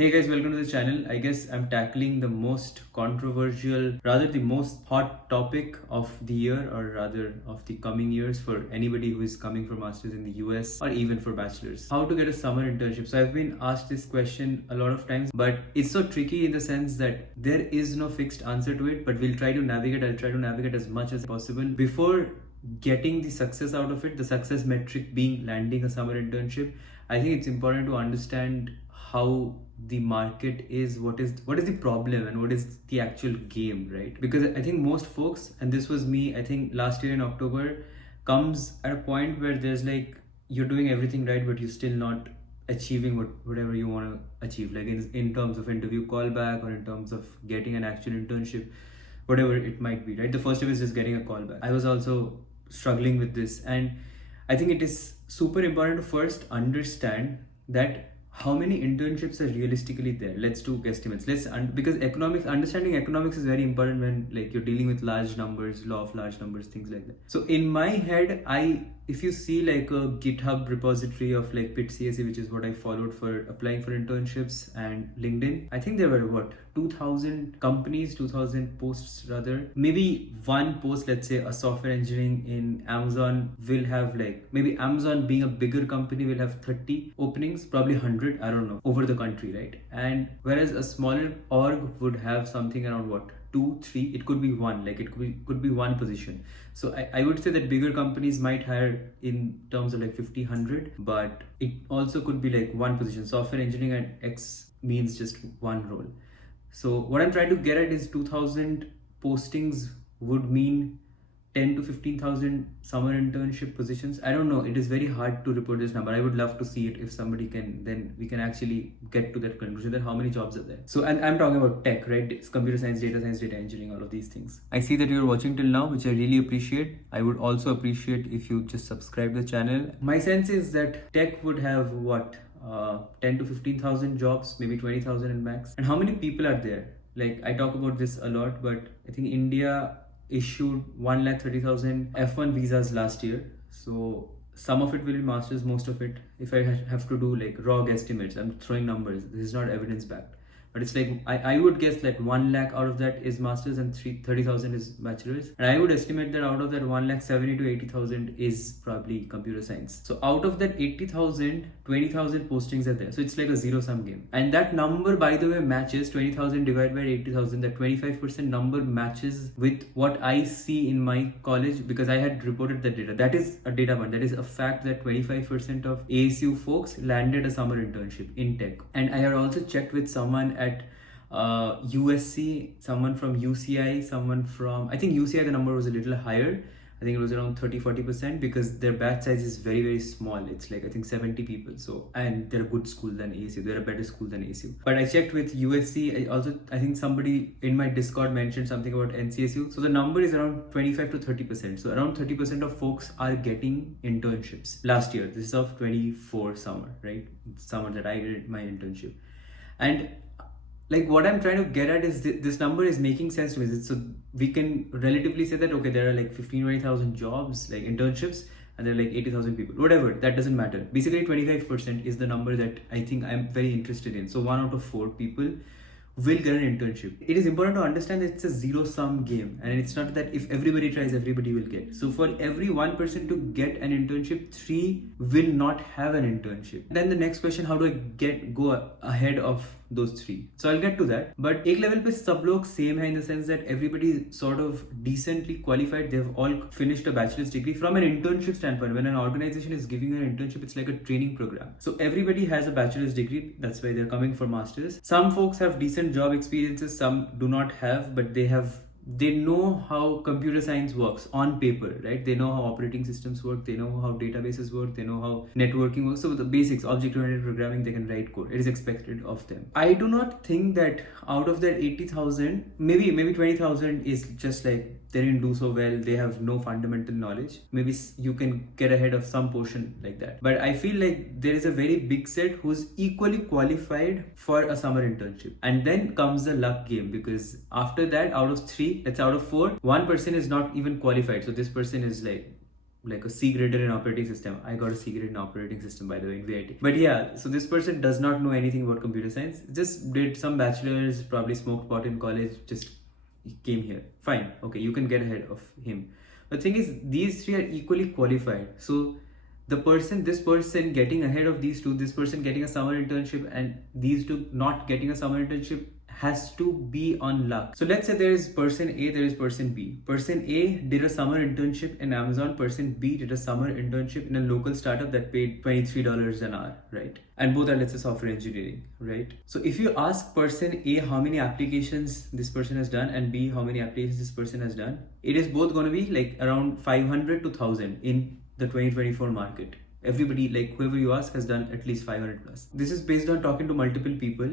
Hey guys, welcome to the channel. I guess I'm tackling the most controversial, rather the most hot topic of the year, or rather of the coming years for anybody who is coming for masters in the US or even for bachelors. How to get a summer internship. So I've been asked this question a lot of times, but it's so tricky in the sense that there is no fixed answer to it, but we'll try to navigate. I'll try to navigate as much as possible before getting the success out of it, the success metric being landing a summer internship. I think it's important to understand how the market is, what is the problem and what is the actual game, right? Because I think most folks, and this was me, I think last year in October, comes at a point where there's like you're doing everything right but you're still not achieving whatever you want to achieve, like in terms of interview callback or in terms of getting an actual internship, whatever it might be, right? The first step is just getting a callback. I was also struggling with this, and I think it is super important to first understand that how many internships are realistically there. Let's do guesstimates. Because understanding economics is very important when like you're dealing with large numbers, law of large numbers, things like that. So in my head, if you see like a GitHub repository of like PIT-CSE, which is what I followed for applying for internships, and LinkedIn, I think there were 2,000 companies, 2,000 posts rather. Maybe one post, let's say a software engineering in Amazon will have like, maybe Amazon being a bigger company will have 30 openings, probably 100, I don't know, over the country, right? And whereas a smaller org would have something around 2, 3, it could be one, like it could be one position. So I would say that bigger companies might hire in terms of like 50, 100, but it also could be like one position. Software engineering and X means just one role. So what I'm trying to get at is 2,000 postings would mean 10 to 15,000 summer internship positions. I don't know. It is very hard to report this number. I would love to see it. If somebody can, then we can actually get to that conclusion that how many jobs are there. So, and I'm talking about tech, right? It's computer science, data engineering, all of these things. I see that you're watching till now, which I really appreciate. I would also appreciate if you just subscribe the channel. My sense is that tech would have 10 to 15,000 jobs, maybe 20,000 in max. And how many people are there? Like I talk about this a lot, but I think India issued 130,000 F1 visas last year. So some of it will be masters, most of it, if I have to do like raw guesstimates, I'm throwing numbers, this is not evidence backed, but it's like I would guess like 1 lakh out of that is masters and 30,000 is bachelors, and I would estimate that out of that 1,70,000 to 80,000 is probably computer science. So out of that 80,000, 20,000 postings are there. So it's like a zero sum game, and that number, by the way, matches 20,000 divided by 80,000. That 25% number matches with what I see in my college, because I had reported that data. That is a data point. That is a fact that 25% of ASU folks landed a summer internship in tech. And I had also checked with someone at USC, someone from UCI, someone from, I think UCI, the number was a little higher. I think it was around 30-40%, because their batch size is very, very small. It's like, I think 70 people. So, and they're a good school than ASU. They're a better school than ASU. But I checked with USC. I think somebody in my Discord mentioned something about NCSU. So the number is around 25 to 30%. So around 30% of folks are getting internships last year. This is of 24 summer, right? Summer that I did my internship. And like what I'm trying to get at is this number is making sense to me. So we can relatively say that, okay, there are like 15-20,000 jobs, like internships, and there are like 80,000 people, whatever, that doesn't matter. Basically 25% is the number that I think I'm very interested in. So 1 out of 4 people will get an internship. It is important to understand that it's a zero sum game, and it's not that if everybody tries, everybody will get. So for every 1% to get an internship, 3 will not have an internship. Then the next question, how do I go ahead of those 3? So I'll get to that. But एक level पे सब लोग same है, in the sense that everybody is sort of decently qualified. They've all finished a bachelor's degree. From an internship standpoint, when an organization is giving an internship, it's like a training program. So everybody has a bachelor's degree. That's why they're coming for masters. Some folks have decent job experiences, some do not have, but they know how computer science works on paper, right? They know how operating systems work, they know how databases work, they know how networking works. So the basics, object-oriented programming, they can write code. It is expected of them. I do not think that out of that 80,000, maybe 20,000 is just like they didn't do so well, they have no fundamental knowledge. Maybe you can get ahead of some portion like that. But I feel like there is a very big set who's equally qualified for a summer internship. And then comes the luck game, because after that, out of 3, that's out of 4, one person is not even qualified. So this person is like like a C grader in operating system. I got a C grade in operating system, by the way, in VIT. But yeah, so this person does not know anything about computer science, just did some bachelor's, probably smoked pot in college, just came here. Fine, okay, you can get ahead of him. The thing is, these three are equally qualified. So this person getting ahead of these two, this person getting a summer internship, and these two not getting a summer internship, has to be on luck. So let's say there is person A, there is person B. Person A did a summer internship in Amazon, person B did a summer internship in a local startup that paid $23 an hour, right? And both are, let's say, software engineering, right? So if you ask person A how many applications this person has done and B how many applications this person has done, it is both going to be like around 500 to 1000 in the 2024 market. Everybody, like whoever you ask, has done at least 500 plus. This is based on talking to multiple people.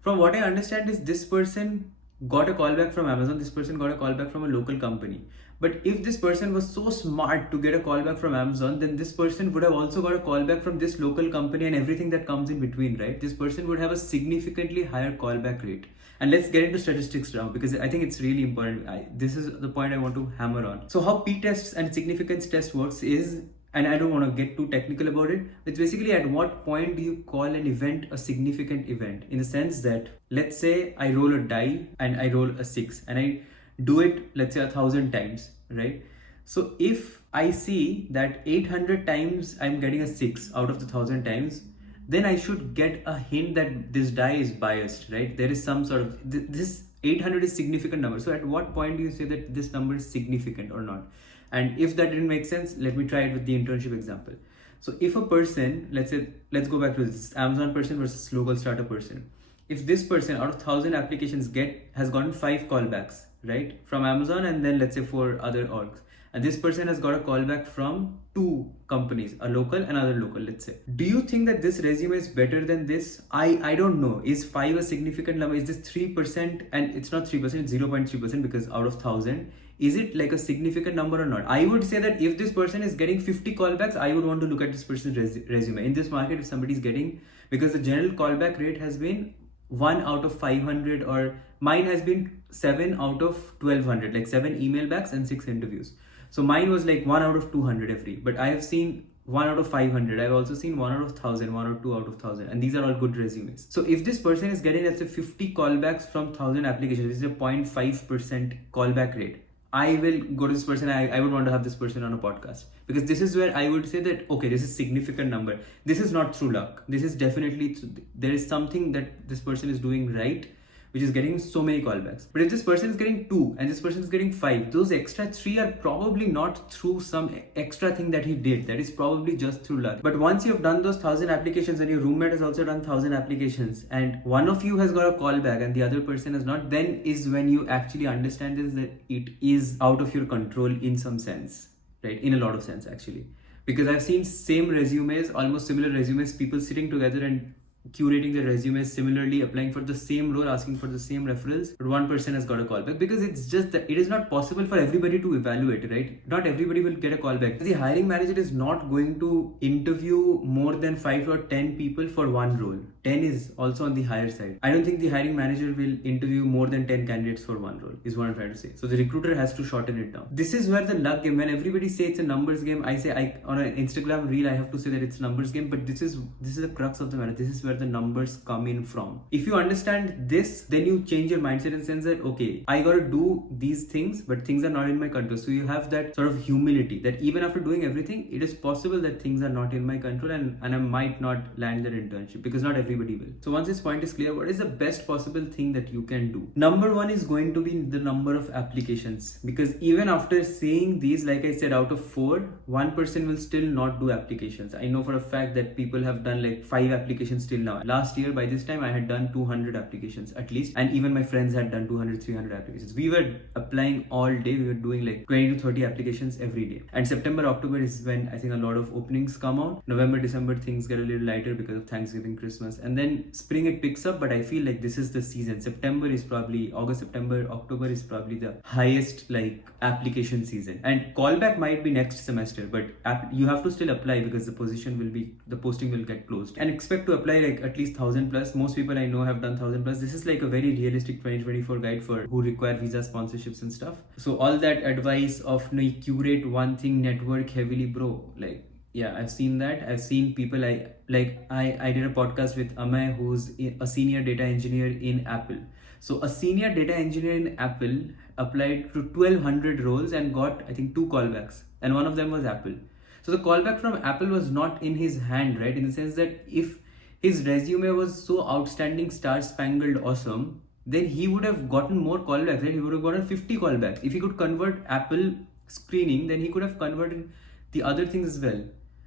From what I understand is this person got a call back from Amazon, this person got a call back from a local company. But if this person was so smart to get a call back from Amazon, then this person would have also got a call back from this local company and everything that comes in between, right? This person would have a significantly higher callback rate. And let's get into statistics now, because I think it's really important. This is the point I want to hammer on. So how p-tests and significance test works is, and I don't want to get too technical about it, it's basically at what point do you call an event a significant event, in the sense that, let's say I roll a die and I roll a 6 and I do it, let's say 1,000 times, right? So if I see that 800 times I'm getting a 6 out of the 1,000 times, then I should get a hint that this die is biased, right? There is some sort of, this 800 is significant number. So at what point do you say that this number is significant or not? And if that didn't make sense, let me try it with the internship example. So if a person, let's go back to this Amazon person versus local startup person. If this person out of 1,000 applications has gotten 5 callbacks, right, from Amazon, and then let's say 4 other orgs, and this person has got a callback from 2 companies, a local and another local, let's say. Do you think that this resume is better than this? I don't know. Is 5 a significant number? Is this 3%? And it's not 3%, it's 0.3%, because out of 1,000, is it like a significant number or not? I would say that if this person is getting 50 callbacks, I would want to look at this person's resume. In this market, if somebody's getting, because the general callback rate has been 1 out of 500, or mine has been 7 out of 1,200, like 7 email backs and 6 interviews. So mine was like 1 out of 200 every, but I have seen 1 out of 500. I've also seen 1 out of 1,000, 1 or 2 out of 1,000, and these are all good resumes. So if this person is getting, let's say, 50 callbacks from 1,000 applications, this is a 0.5% callback rate, I will go to this person. I would want to have this person on a podcast, because this is where I would say that, okay, this is significant number. This is not through luck. This is definitely, there is something that this person is doing right, which is getting so many callbacks. But if this person is getting 2 and this person is getting 5, those extra 3 are probably not through some extra thing that he did. That is probably just through luck. But once you've done those 1,000 applications and your roommate has also done 1,000 applications, and one of you has got a callback and the other person has not, then is when you actually understand this, that it is out of your control in some sense, right? In a lot of sense, actually. Because I've seen same resumes, almost similar resumes, people sitting together and curating their resumes similarly, applying for the same role, asking for the same referrals, but one person has got a callback, because it's just that it is not possible for everybody to evaluate, right? Not everybody will get a callback. The hiring manager is not going to interview more than 5 or 10 people for one role. 10 is also on the higher side. I don't think the hiring manager will interview more than 10 candidates for one role, is what I'm trying to say. So the recruiter has to shorten it down. This is where the luck game, when everybody say it's a numbers game, I say, on an Instagram reel, I have to say that it's a numbers game, but this is the crux of the matter. This is where the numbers come in from. If you understand this, then you change your mindset in the sense that, okay, I gotta do these things, but things are not in my control. So you have that sort of humility that even after doing everything, it is possible that things are not in my control, and I might not land that internship, because not everybody will. So once this point is clear, what is the best possible thing that you can do? Number 1 is going to be the number of applications, because even after saying these, like I said, out of 4, 1 person will still not do applications. I know for a fact that people have done like 5 applications till now. Last year by this time I had done 200 applications at least, and even my friends had done 200, 300 applications. We were applying all day. We were doing like 20 to 30 applications every day. And September, October is when I think a lot of openings come out. November, December, things get a little lighter because of Thanksgiving, Christmas, and then spring it picks up. But I feel like this is the season. September is probably August, September, October is probably the highest like application season, and callback might be next semester, but you have to still apply because the posting will get closed, and expect to apply like at least 1,000 plus. Most people I know have done 1,000 plus. This is like a very realistic 2024 guide for who require visa sponsorships and stuff. So all that advice of no, curate one thing, network heavily, bro, like yeah, I've seen that. I've seen people I did a podcast with Amay, who's a senior data engineer in Apple. So a senior data engineer in Apple applied to 1,200 roles and got, I think, 2 callbacks, and one of them was Apple. So the callback from Apple was not in his hand, right? In the sense that if his resume was so outstanding, star-spangled awesome, then he would have gotten more callbacks, right? He would have gotten 50 callbacks. If he could convert Apple screening, then he could have converted the other things as well.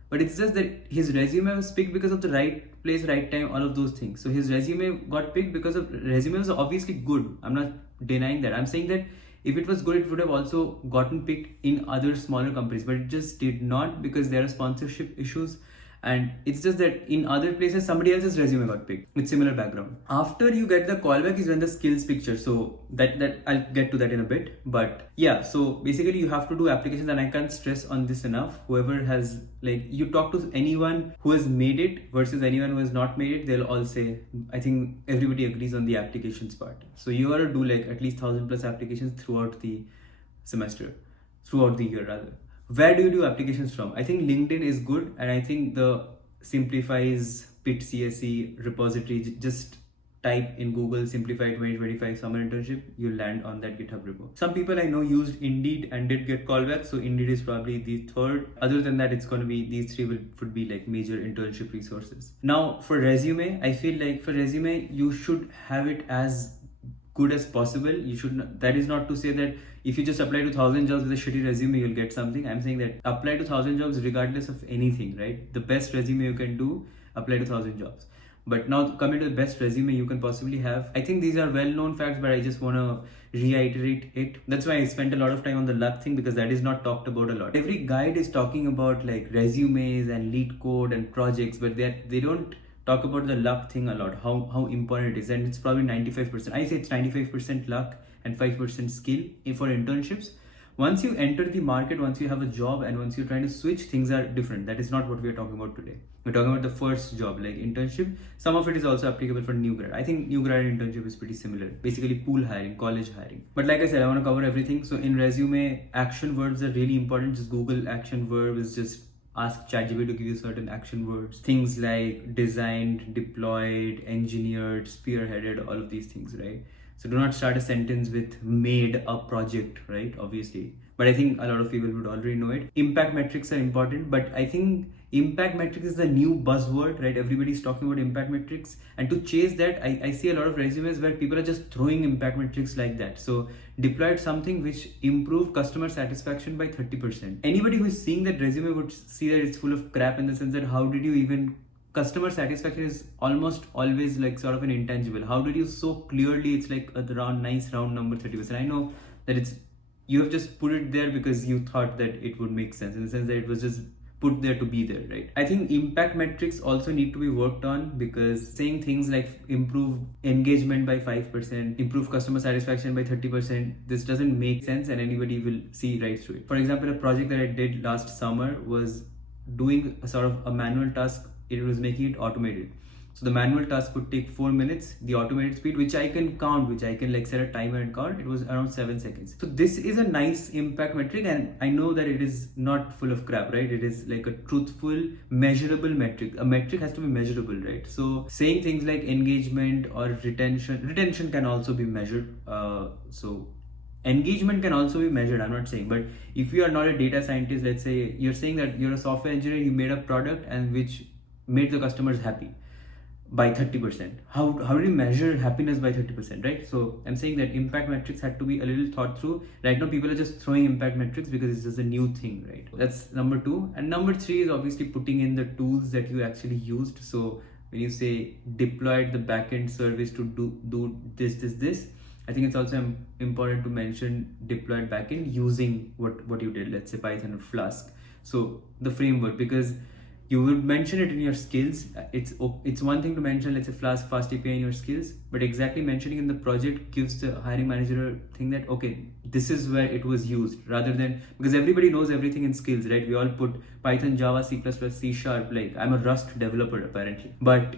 But it's just that his resume was picked because of the right place, right time, all of those things. So his resume got picked because of resume was obviously good. I'm not denying that. I'm saying that if it was good, it would have also gotten picked in other smaller companies, but it just did not because there are sponsorship issues. And it's just that in other places, somebody else's resume got picked with similar background. After you get the callback is when the skills picture. So that I'll get to that in a bit. But yeah, so basically you have to do applications, and I can't stress on this enough. Whoever has, like, you talk to anyone who has made it versus anyone who has not made it, they'll all say, I think everybody agrees on the applications part. So you gotta do like at least 1,000 plus applications throughout the year rather. Where do you do applications from? I think LinkedIn is good, and I think the simplifies pit CSE repository. Just type in Google simplify 2025 summer internship, you'll land on that GitHub repo. Some people I know used Indeed and did get callbacks, so Indeed is probably the third. Other than that, it's going to be these three would be like major internship resources. Now for resume, I feel like for resume you should have it as good as possible. You should not, that is not to say that if you just apply to 1,000 jobs with a shitty resume, you'll get something. I'm saying that apply to 1,000 jobs regardless of anything, right? The best resume you can do, apply to 1,000 jobs. But now coming to the best resume you can possibly have, I think these are well-known facts, but I just want to reiterate it. That's why I spent a lot of time on the luck thing, because that is not talked about a lot. Every guide is talking about like resumes and LeetCode and projects, but they don't talk about the luck thing a lot, how important it is. And it's probably 95%. I say it's 95% luck and 5% skill for internships. Once you enter the market, once you have a job, and once you're trying to switch, things are different. That is not what we are talking about today. We're talking about the first job, like internship. Some of it is also applicable for new grad. I think new grad internship is pretty similar. Basically pool hiring, college hiring. But like I said, I want to cover everything. So in resume, action verbs are really important. Just Google action verbs, just ask ChatGPT to give you certain action words. Things like designed, deployed, engineered, spearheaded, all of these things, right? So do not start a sentence with made a project, right? Obviously. But I think a lot of people would already know it. Impact metrics are important, but I think impact metrics is the new buzzword, right? Everybody's talking about impact metrics. And to chase that, I see a lot of resumes where people are just throwing impact metrics like that. So deployed something which improved customer satisfaction by 30%. Anybody who is seeing that resume would see that it's full of crap, in the sense that how did you even... Customer satisfaction is almost always like sort of an intangible. How did you so clearly, it's like a nice round number 30%. I know that you have just put it there because you thought that it would make sense, in the sense that it was just put there to be there, right? I think impact metrics also need to be worked on, because saying things like improve engagement by 5%, improve customer satisfaction by 30%, this doesn't make sense, and anybody will see right through it. For example, a project that I did last summer was doing a sort of a manual task. It was making it automated. So the manual task would take 4 minutes. The automated speed, which I can count, which I can like set a timer and count, it was around 7 seconds. So this is a nice impact metric, and I know that it is not full of crap, right? It is like a truthful, measurable metric. A metric has to be measurable, right? So saying things like engagement or retention can also be measured. So engagement can also be measured, I'm not saying. But if you are not a data scientist, let's say you're saying that you're a software engineer, you made a product and which made the customers happy by 30%. How do you measure happiness by 30%, right? So I'm saying that impact metrics had to be a little thought through. Right now people are just throwing impact metrics because it's just a new thing, right? That's number 2. And number 3 is obviously putting in the tools that you actually used. So when you say deployed the backend service to do this, I think it's also important to mention deployed backend using what you did, let's say Python or Flask. So the framework, because You would mention it in your skills. It's one thing to mention, let's say, fast API in your skills, but exactly mentioning in the project gives the hiring manager a thing that, okay, this is where it was used, rather than, because everybody knows everything in skills, right? We all put Python, Java, C++, C#. Like, I'm a Rust developer apparently, but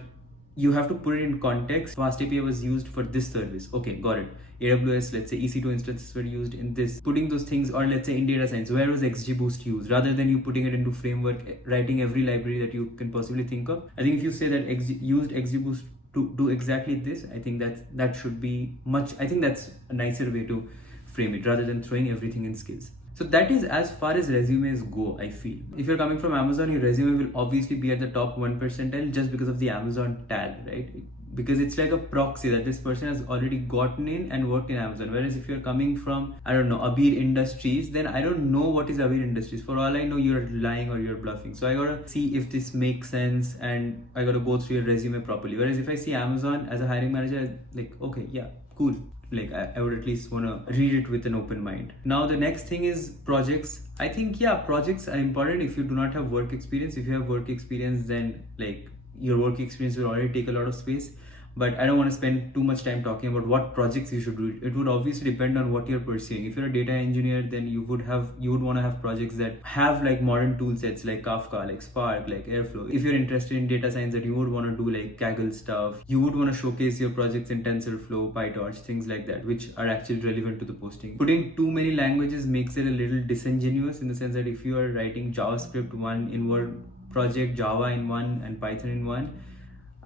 you have to put it in context. Fast API was used for this service. Okay, got it. AWS, let's say EC2 instances were used in this. Putting those things, or let's say in data science, where was XGBoost used? Rather than you putting it into framework, writing every library that you can possibly think of. I think if you say that used XGBoost to do exactly this, I think that should be much. I think that's a nicer way to frame it, rather than throwing everything in skills. So that is as far as resumes go, I feel. If you're coming from Amazon, your resume will obviously be at the top 1 percentile just because of the Amazon tag, right? Because it's like a proxy that this person has already gotten in and worked in Amazon. Whereas if you're coming from, I don't know, Abir Industries, then I don't know what is Abir Industries. For all I know, you're lying or you're bluffing. So I gotta see if this makes sense, and I gotta go through your resume properly. Whereas if I see Amazon as a hiring manager, I'm like, okay, yeah, cool. Like, I would at least want to read it with an open mind. Now the next thing is projects. I think, yeah, projects are important if you do not have work experience. If you have work experience, then like your work experience will already take a lot of space. But I don't want to spend too much time talking about what projects you should do. It would obviously depend on what you're pursuing. If you're a data engineer, then you would want to have projects that have like modern tool sets like Kafka, like Spark, like Airflow. If you're interested in data science, that you would want to do like Kaggle stuff. You would want to showcase your projects in TensorFlow, PyTorch, things like that, which are actually relevant to the posting. Putting too many languages makes it a little disingenuous, in the sense that if you are writing JavaScript one in one project, Java in one, and Python in one,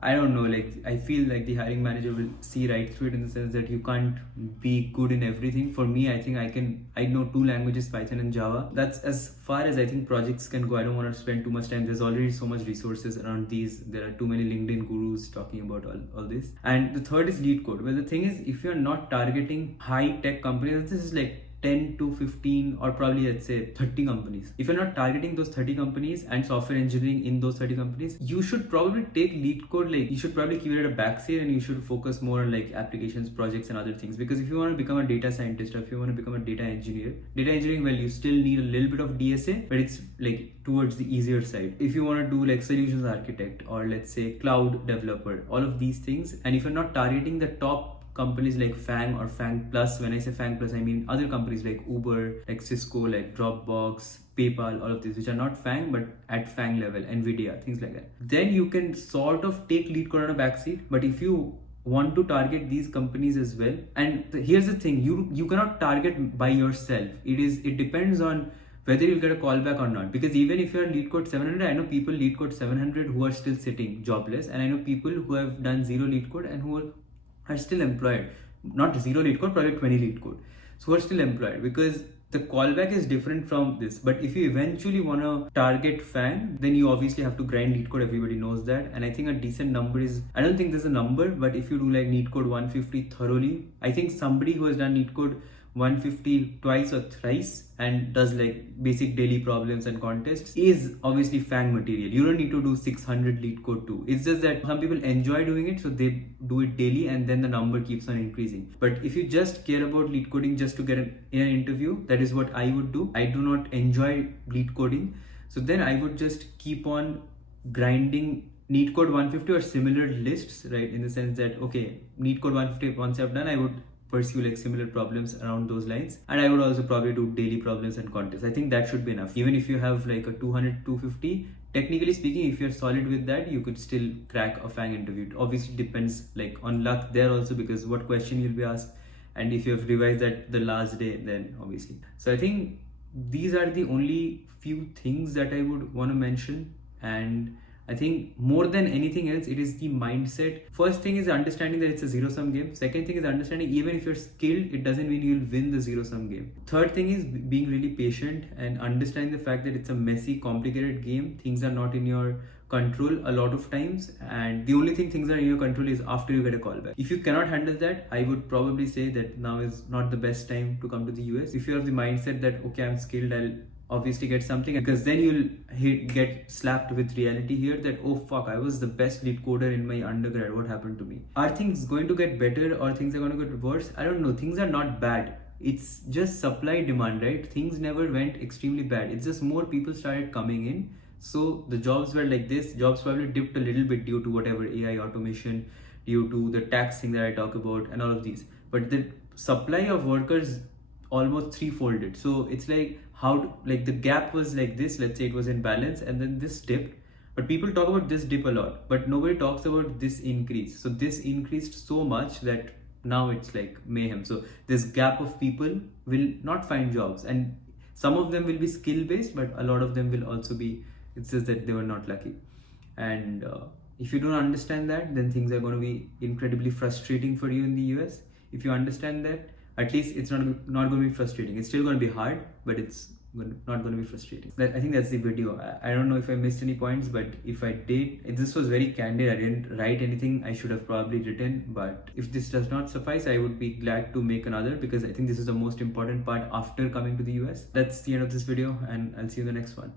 I don't know, like, I feel like the hiring manager will see right through it, in the sense that you can't be good in everything. For me, I think I know 2 languages, Python and Java. That's as far as I think projects can go. I don't want to spend too much time. There's already so much resources around these. There are too many LinkedIn gurus talking about all this. And the third is LeetCode. Well, the thing is, if you're not targeting high tech companies, this is like 10 to 15 or probably let's say 30 companies. If you're not targeting those 30 companies and software engineering in those 30 companies, you should probably take LeetCode, like you should probably keep it at a backseat, and you should focus more on like applications, projects and other things. Because if you want to become a data scientist, or if you want to become a data engineering, well, you still need a little bit of DSA, but it's like towards the easier side. If you want to do like solutions architect, or let's say cloud developer, all of these things, and if you're not targeting the top companies like Fang or Fang Plus, when I say Fang Plus, I mean other companies like Uber, like Cisco, like Dropbox, PayPal, all of these, which are not Fang but at Fang level, Nvidia, things like that. Then you can sort of take LeetCode on a backseat. But if you want to target these companies as well, and here's the thing, you cannot target by yourself. It depends on whether you'll get a call back or not. Because even if you're LeetCode 700, I know people LeetCode 700 who are still sitting jobless, and I know people who have done zero LeetCode and who are still employed. Not zero LeetCode, probably 20 LeetCode. So who are still employed, because the callback is different from this. But if you eventually want to target Fang, then you obviously have to grind LeetCode. Everybody knows that. And I think a decent number is, I don't think there's a number, but if you do like LeetCode 150 thoroughly, I think somebody who has done LeetCode 150 twice or thrice and does like basic daily problems and contests is obviously Fang material. You don't need to do 600 LeetCode too. It's just that some people enjoy doing it, so they do it daily, and then the number keeps on increasing. But if you just care about LeetCoding just to get in an interview, that is what I would do. I do not enjoy LeetCoding, so then I would just keep on grinding LeetCode 150 or similar lists, right? In the sense that, okay, LeetCode 150, once I've done, I would pursue like similar problems around those lines, and I would also probably do daily problems and contests. I think that should be enough. Even if you have like a 200, 250, technically speaking, if you're solid with that, you could still crack a Fang interview. It obviously depends like on luck there also, because what question you'll be asked, and if you have revised that the last day, then obviously. So I think these are the only few things that I would want to mention. And I think more than anything else, it is the mindset. First thing is understanding that it's a zero-sum game. Second thing is understanding even if you're skilled, it doesn't mean you'll win the zero-sum game. Third thing is being really patient and understanding the fact that it's a messy, complicated game. Things are not in your control a lot of times, and the only thing things are in your control is after you get a call back. If you cannot handle that, I would probably say that now is not the best time to come to the US. If you have the mindset that, okay, I'm skilled, I'll obviously get something, because then you'll get slapped with reality here that, oh fuck, I was the best lead coder in my undergrad, what happened to me? Are things going to get better or things are going to get worse? I don't know. Things are not bad. It's just supply demand, right? Things never went extremely bad. It's just more people started coming in, So the jobs were like this. Jobs probably dipped a little bit due to whatever AI automation, due to the tax thing that I talk about, and all of these. But the supply of workers almost threefolded. So it's like like the gap was like this. Let's say it was in balance, and then this dipped. But people talk about this dip a lot, but nobody talks about this increase. So this increased so much that now it's like mayhem. So this gap of people will not find jobs, and some of them will be skill based, but a lot of them will also be, it's just that they were not lucky. And if you don't understand that, then things are going to be incredibly frustrating for you in the US. If you understand that, at least it's not going to be frustrating. It's still going to be hard, but it's not going to be frustrating. I think that's the video. I don't know if I missed any points, but if I did, this was very candid. I didn't write anything I should have probably written, but if this does not suffice, I would be glad to make another, because I think this is the most important part after coming to the US. That's the end of this video, and I'll see you in the next one.